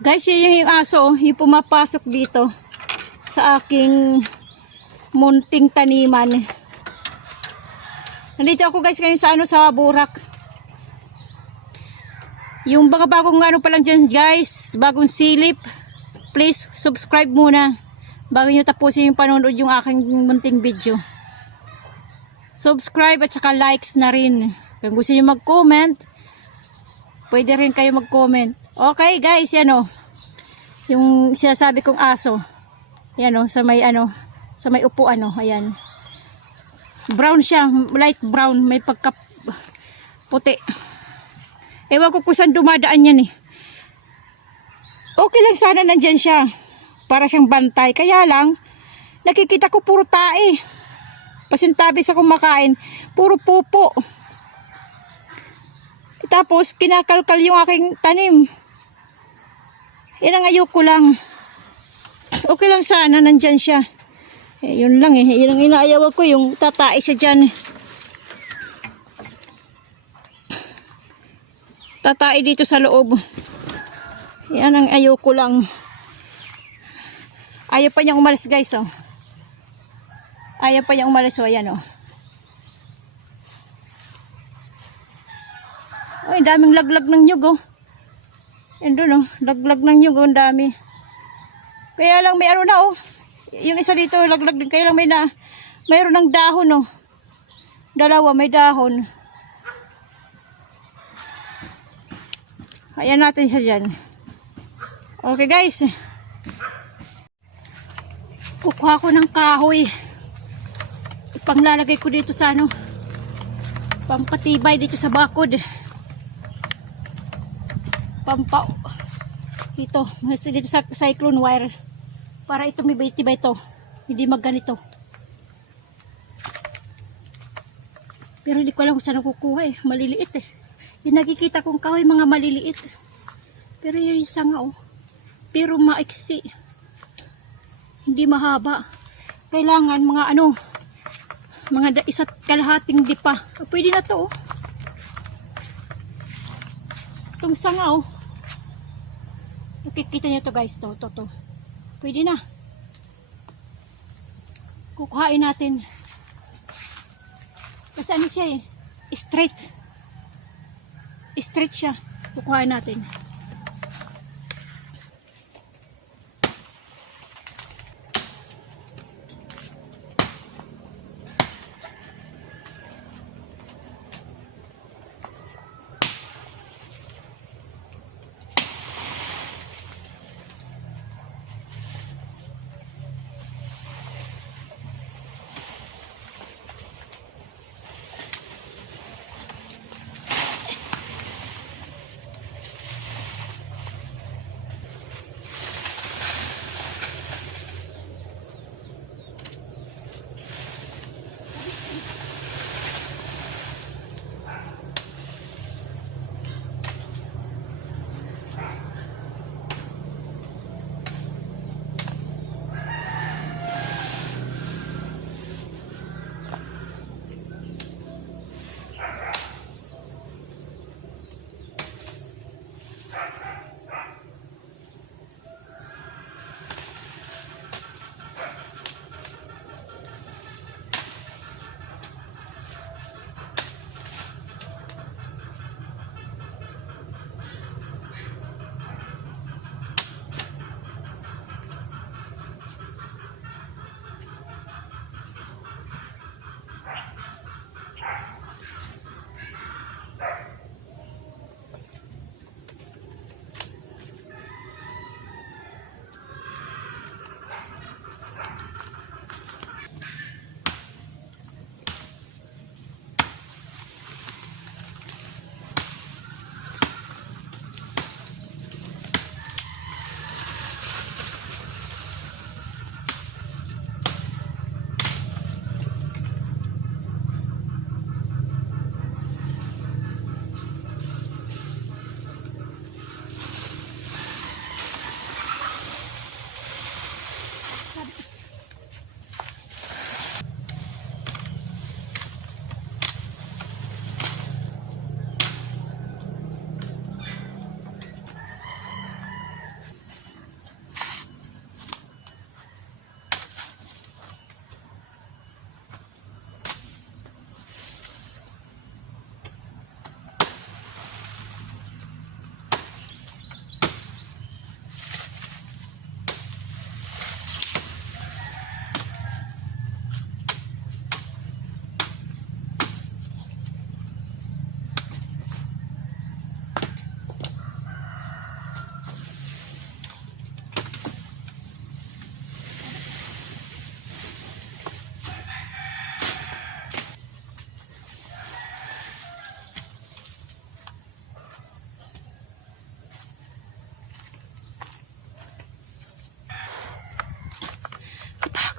Guys, yun yung aso, oh, yung pumapasok dito sa aking munting taniman. Nandito ako guys ngayon sa ano sa Burak. Yung mga bagong ano pa lang dyan guys, bagong silip, please subscribe muna bago nyo tapusin yung panonood yung aking munting video. Subscribe at saka likes na rin. Kung gusto nyo mag-comment, pwede rin kayo mag-comment. Okay guys, yan o. Yung sinasabi kong aso. Yan o, sa may ano, sa may upuan o, ayan. Brown siya, light brown, may pagka puti. Ewan ko kung saan dumadaan yan eh. Okay lang sana nandyan siya. Para siyang bantay. Kaya lang, nakikita ko puro tae. Pasintabi sa kumakain. Puro pupo. Tapos, kinakalkal yung aking tanim. Yan ayoko lang. Okay lang sana, nandyan siya. Eh, yun lang eh. Yun inaayaw ko, yung tatae siya dyan. Tatae dito sa loob. Yan ang ayoko lang. Ayaw pa niyang umalis guys oh. Ayaw pa niyang umalis oh. Ayan oh. Ay, daming laglag ng nyug oh. Yan doon oh. Laglag ng nyug oh. Ang dami. Kaya lang may ano na oh. Yung isa dito laglag din. Kaya lang may na mayroon ng dahon oh. Dalawa may dahon. Ayan natin siya dyan. Okay guys. Kukuha ko ng kahoy. Ipanglalagay ko dito sa ano. Pampatibay dito sa bakod. Pampa mas dito sa cyclone wire para ito may tibay ito. Hindi magganito. Pero hindi ko alam kung saan kukuha eh. Maliliit eh. Yung nakikita kong kahoy mga maliliit. Pero yung isa nga oh. Pero maiksi. Hindi mahaba. Kailangan mga ano, mga isa't kalahating dipa. Ah, pwede na to oh. Itong sanga oh. Nakikita niyo to guys, to, to, to. Pwede na. Kukuhain natin. Kasi ano siya eh, straight. Straight siya. Kukuhain natin.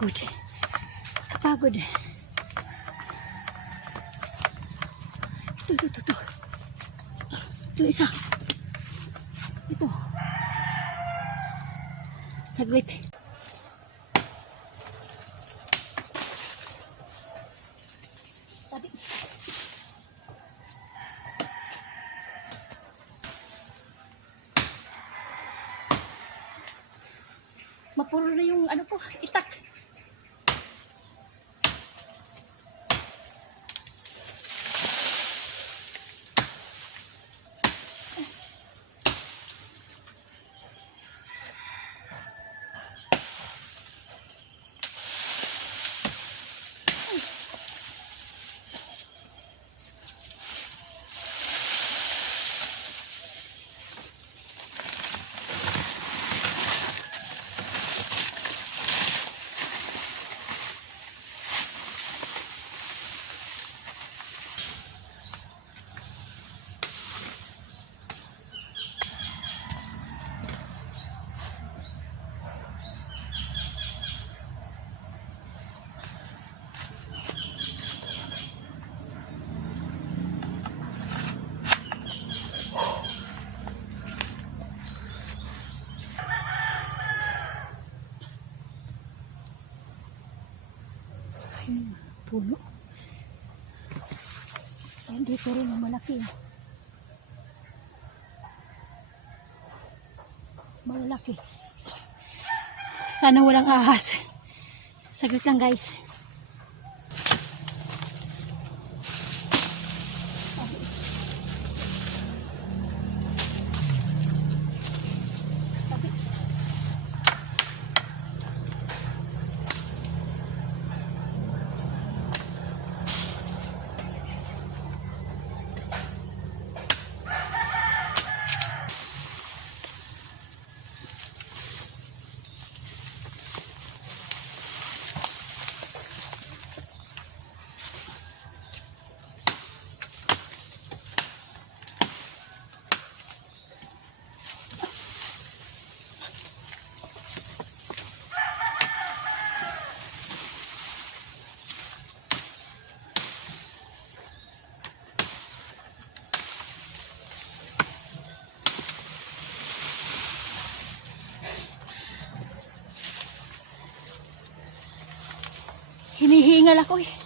Kapagod. Kapagod. Ito, ito, ito, ito. Ito isa. Ito. Saglit. Tabi. Mapuro na yung ano ko, itak. Ayun, puno. Ayun, dito rin ang malaki. ah. Malaki. Sana walang ahas. Saglit lang guys. Hinihingal ako eh.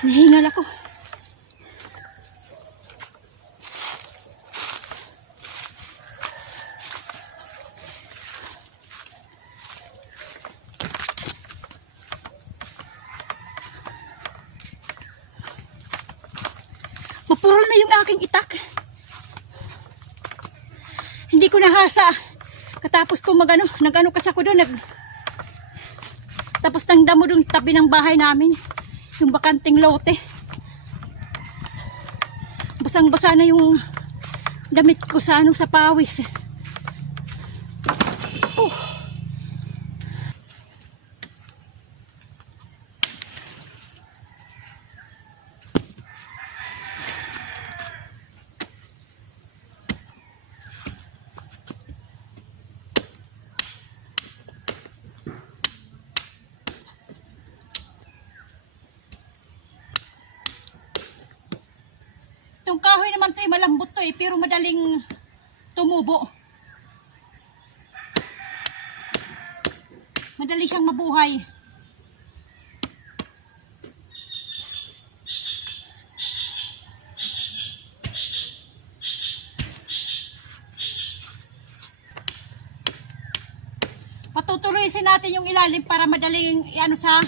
Hinihingal ako. Mapurol na yung aking itak. Hindi ko nahasa. Katapos ko magano, nagano kasi ako doon, nag tapos ng damo doon tabi ng bahay namin. Yung bakanting lote. Basang-basa na yung damit ko sa ano sa pawis. Oh. Ito Itong kahoy naman to eh, malambot to eh, pero madaling tumubo. Madali siyang mabuhay. Patutuloyin natin yung ilalim para madaling ano sa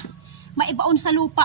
maibaon sa lupa.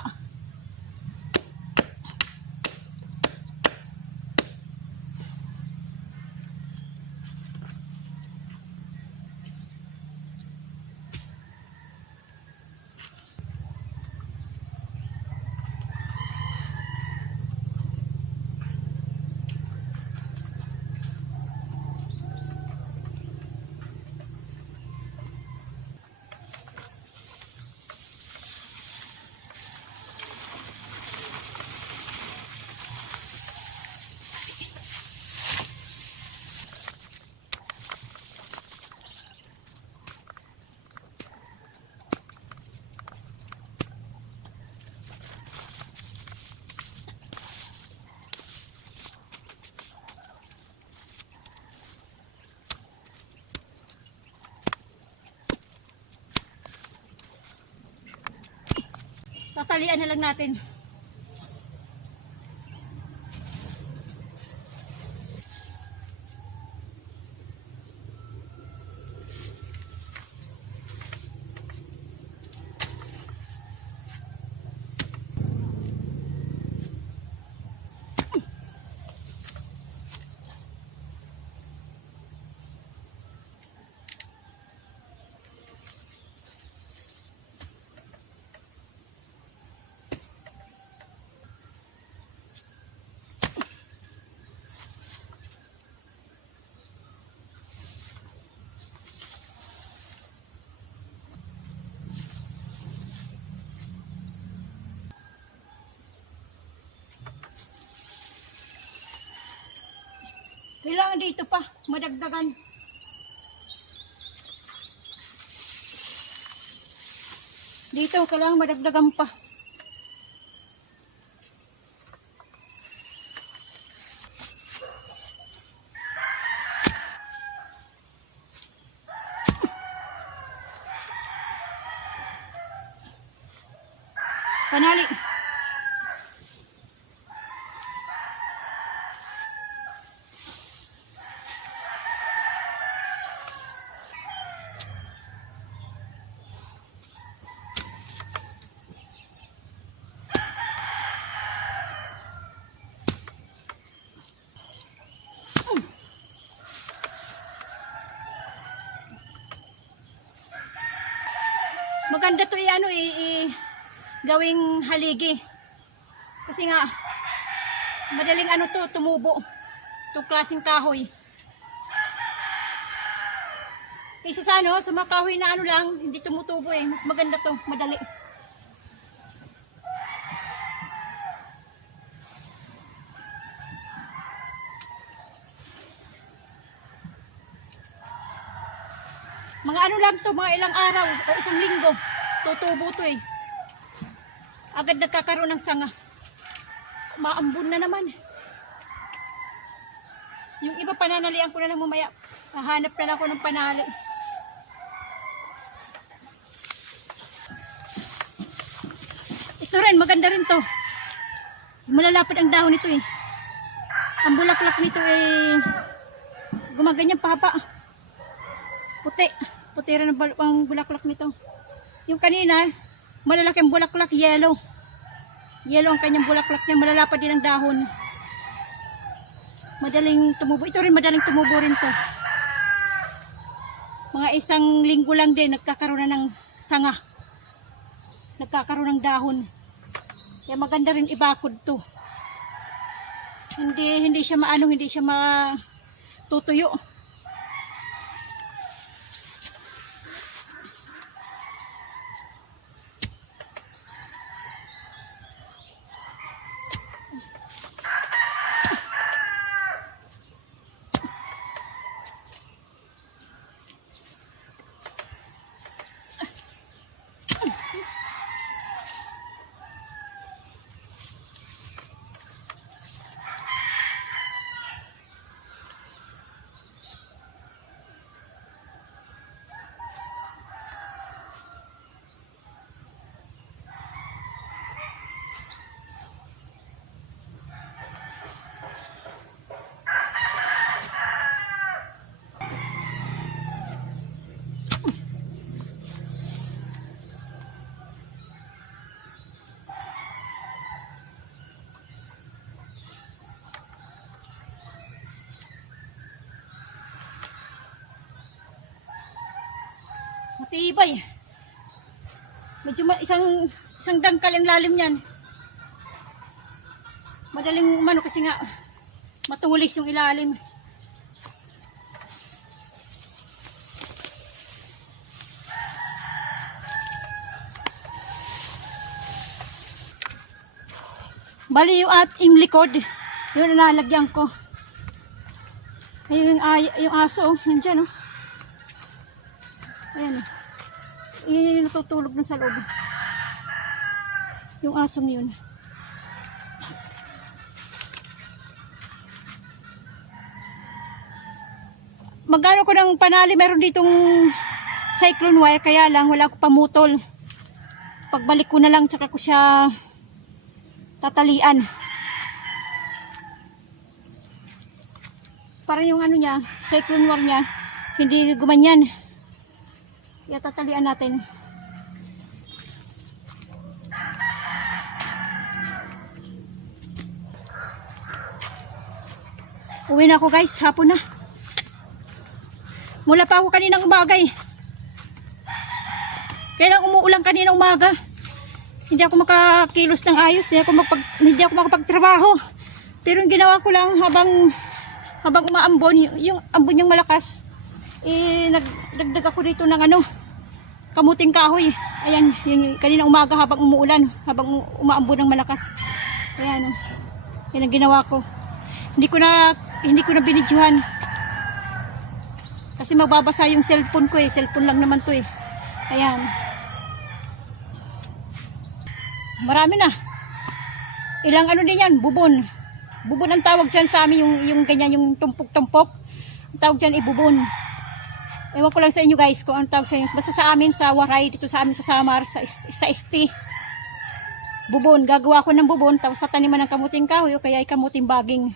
Tatalian na lang natin. Kailangan dito pa, madagdagan. Dito, kailangan madagdagan pa. Panali. Maganda to i ano i, gawing haligi. Kasi nga madaling ano to tumubo. Itong klaseng kahoy. Kaysa sa ano, sa na ano lang, hindi tumutubo eh. Mas maganda to, madali. Mga ano lang to, mga ilang araw o isang linggo. Tutubo to eh. Agad nagkakaroon ng sanga. Maambun na naman. Yung iba pananalian ko na lang mamaya. Hahanap na lang ako ng panali. Ito rin, maganda rin to. Malalapad ang dahon nito eh. Ang bulaklak nito eh gumaganyan pahaba. Puti. Puti rin ang bulaklak nito. Yung kanina, malalaki ang bulaklak, yellow. Yellow ang kanyang bulaklak niya, malalapad din ang dahon. Madaling tumubo. Ito rin madaling tumubo rin to. Mga isang linggo lang din, nagkakaroon na ng sanga. Nagkakaroon ng dahon. Kaya maganda rin ibakod to. Hindi hindi siya maano, hindi siya matutuyo. Matibay. Medyo ma- isang isang dangkal ang lalim niyan. Madaling umano kasi nga matulis yung ilalim. Bali yung ating likod, yun ang lalagyan ko. Ayun yung, ay, yung aso, oh, nandyan oh. Ayan oh. Yun yung natutulog dun sa loob. Yung asong yun. Magkano ko ng panali, meron ditong cyclone wire, kaya lang wala ko pamutol. Pagbalik ko na lang, tsaka ko siya tatalian. Para yung ano niya, cyclone wire niya, hindi gumanyan. Kaya tatalian natin. Uwi na ako guys, hapon na. Mula pa ako kaninang umaga eh. Kaya lang umuulan kaninang umaga. Hindi ako makakilos ng ayos, hindi ako, magpag, hindi ako makapagtrabaho. Pero yung ginawa ko lang habang habang umaambon, yung, yung ambon yung malakas, eh, nagdagdag ako dito ng ano, kamuting kahoy. Ayan, yung kanina umaga habang umuulan, habang umaambon ng malakas. Ayan, yan ang ginawa ko. Hindi ko na, hindi ko na binidyohan. Kasi mababasa yung cellphone ko eh, cellphone lang naman to eh. Ayan. Marami na. Ilang ano din yan, bubon. Bubon ang tawag dyan sa amin, yung, yung ganyan, yung tumpok-tumpok. Ang tawag dyan, ibubon. Ewan ko lang sa inyo guys kung ang tawag sa inyo. Basta sa amin, sa Waray, dito sa amin sa Samar, sa, sa ST. Bubon. Gagawa ko ng bubon, tapos sa taniman ng kamuting kahoy, o kaya ay kamuting baging.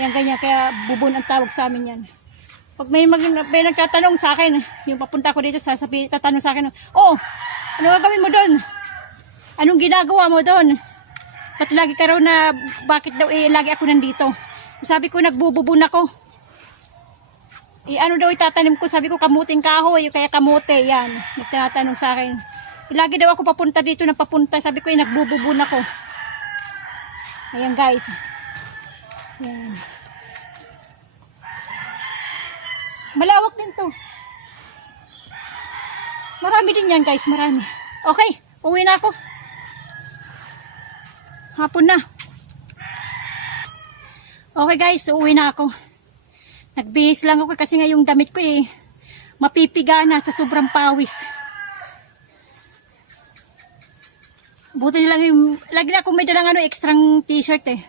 Yan ganyan, kaya bubon ang tawag sa amin yan. Pag may, mag, may nagtatanong sa akin, yung papunta ko dito, sasabi, tatanong sa akin, oh, ano gagawin mo doon? Anong ginagawa mo doon? Ba't lagi ka raw na, bakit daw eh, lagi ako nandito? Sabi ko, nagbububun ako. Eh, ano daw itatanim ko? Sabi ko, kamuting kahoy, kaya kamote, yan. Nagtatanong sa akin. Lagi daw ako papunta dito na papunta. Sabi ko, eh, nagbububun ako. Ayan guys. Ayan. Malawak din to. Marami din yan guys, marami. Okay, uwi na ako. Hapon na. Okay guys, uwi na ako. Nagbihis lang ako kasi nga yung damit ko eh, mapipiga na sa sobrang pawis. Buti na lang yung, lagi na ako may dalang ano, extrang t-shirt eh.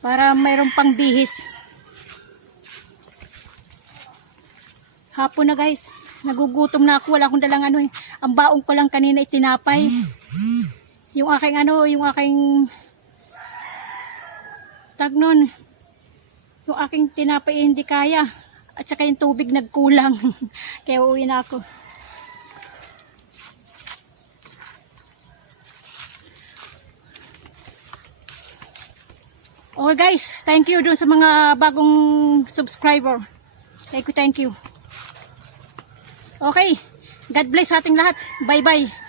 Para mayroong pang bihis. Hapon na guys. Nagugutom na ako. Wala akong dalang ano eh. Ang baong ko lang kanina itinapay. Yung aking ano, yung aking tag nun. Yung aking tinapay eh, hindi kaya. At saka yung tubig nagkulang. Kaya uuwi na ako. Okay guys, thank you dun sa mga bagong subscriber. Thank you, thank you. Okay, God bless sa ating lahat. Bye-bye.